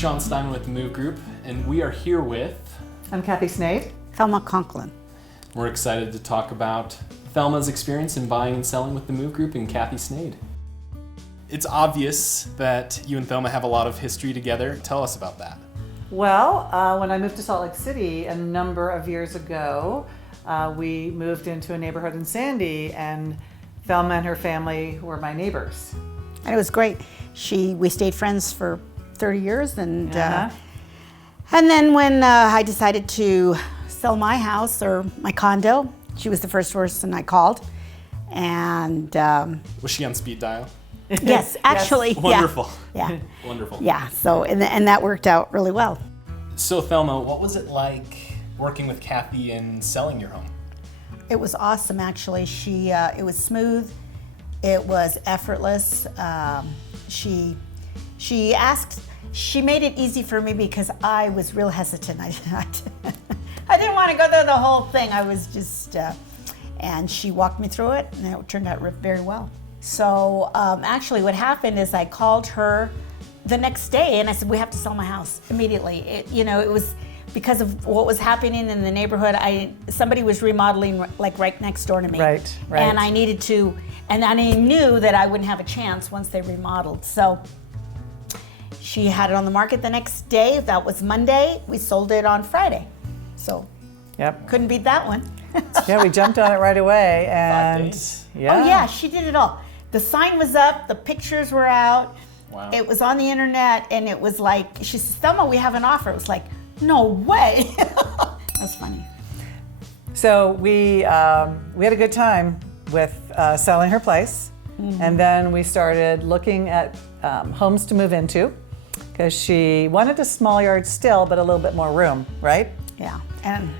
Sean Steinman with the Move Group, and we are here with... I'm Kathy Snade. Thelma Conklin. We're excited to talk about Thelma's experience in buying and selling with the Move Group and Kathy Snade. It's obvious that you and Thelma have a lot of history together. Tell us about that. Well, when I moved to Salt Lake City a number of years ago, we moved into a neighborhood in Sandy, and Thelma and her family were my neighbors. And it was great. We stayed friends for 30 years, and then when I decided to sell my house or my condo, she was the first person I called. And was she on speed dial? Yes, actually. Yes. Wonderful. Yeah. Wonderful. Yeah. So and that worked out really well. So Thelma, what was it like working with Kathy and selling your home? It was awesome, actually. It was smooth. It was effortless. She made it easy for me because I was real hesitant. I didn't want to go through the whole thing. I was just, and she walked me through it, and it turned out very well. So actually what happened is I called her the next day and I said, we have to sell my house immediately. It was because of what was happening in the neighborhood. Somebody was remodeling like right next door to me. Right. And I needed to, and I knew that I wouldn't have a chance once they remodeled. So she had it on the market the next day. That was Monday. We sold it on Friday. So Yep. couldn't beat that one. Yeah, we jumped on it right away, 5 and days. Oh yeah, she did it all. The sign was up, the pictures were out. Wow. It was on the internet, and it was like, she says, Thelma, we have an offer. It was like, no way. That's funny. So we had a good time with selling her place, and then we started looking at homes to move into because she wanted a small yard still, but a little bit more room, right? Yeah, and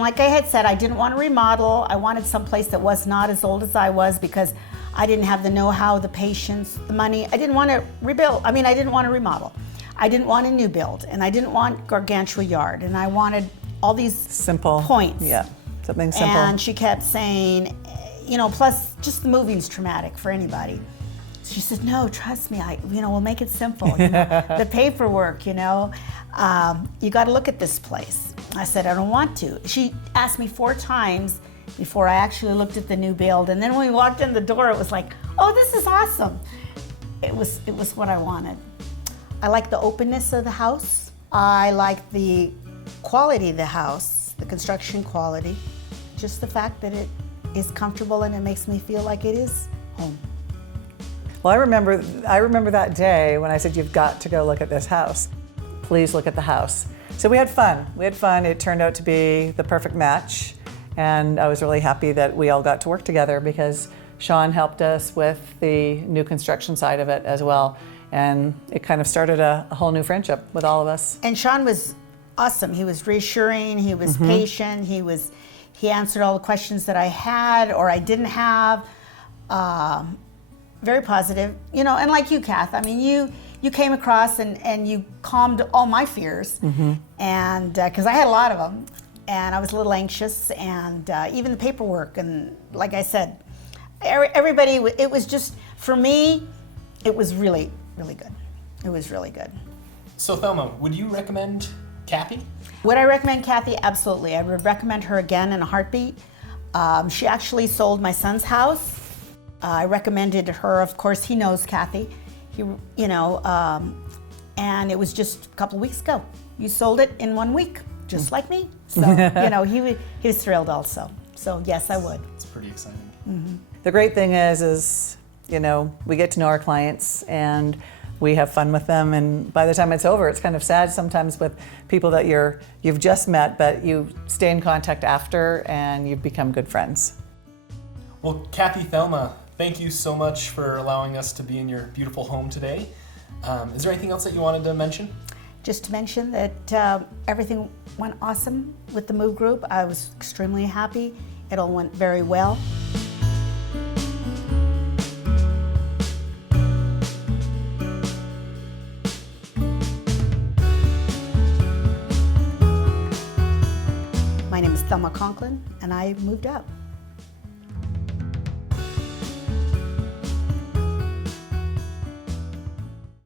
like I had said, I didn't want to remodel. I wanted someplace that was not as old as I was because I didn't have the know-how, the patience, the money. I didn't want to rebuild. I didn't want to remodel. I didn't want a new build, and I didn't want gargantuan yard, and I wanted all these Simple points. Yeah, something simple. And she kept saying, plus just the moving's traumatic for anybody. She said, no, trust me, we'll make it simple. The paperwork, you got to look at this place. I said, I don't want to. She asked me 4 times before I actually looked at the new build. And then when we walked in the door, it was like, oh, this is awesome. It was what I wanted. I like the openness of the house. I like the quality of the house, the construction quality. Just the fact that it is comfortable and it makes me feel like it is home. Well, I remember that day when I said, you've got to go look at this house. Please look at the house. So we had fun. It turned out to be the perfect match. And I was really happy that we all got to work together because Sean helped us with the new construction side of it as well. And it kind of started a whole new friendship with all of us. And Sean was awesome. He was reassuring, he was patient, he answered all the questions that I had or I didn't have. Very positive. And like you, Kath, you came across and you calmed all my fears, and because I had a lot of them, and I was a little anxious, and even the paperwork, and like I said, everybody, it was just, for me, it was really, really good. It was really good. So Thelma, would you recommend Kathy? Would I recommend Kathy? Absolutely. I would recommend her again in a heartbeat. She actually sold my son's house. I recommended her, of course, he knows Kathy. And it was just a couple of weeks ago. You sold it in 1 week, just like me. So, he was thrilled also. So yes, I would. It's pretty exciting. The great thing is, we get to know our clients and we have fun with them. And by the time it's over, it's kind of sad sometimes with people that you've just met, but you stay in contact after and you've become good friends. Well, Kathy, Thelma, thank you so much for allowing us to be in your beautiful home today. Is there anything else that you wanted to mention? Just to mention that everything went awesome with the Move Group. I was extremely happy. It all went very well. My name is Thelma Conklin, and I moved up.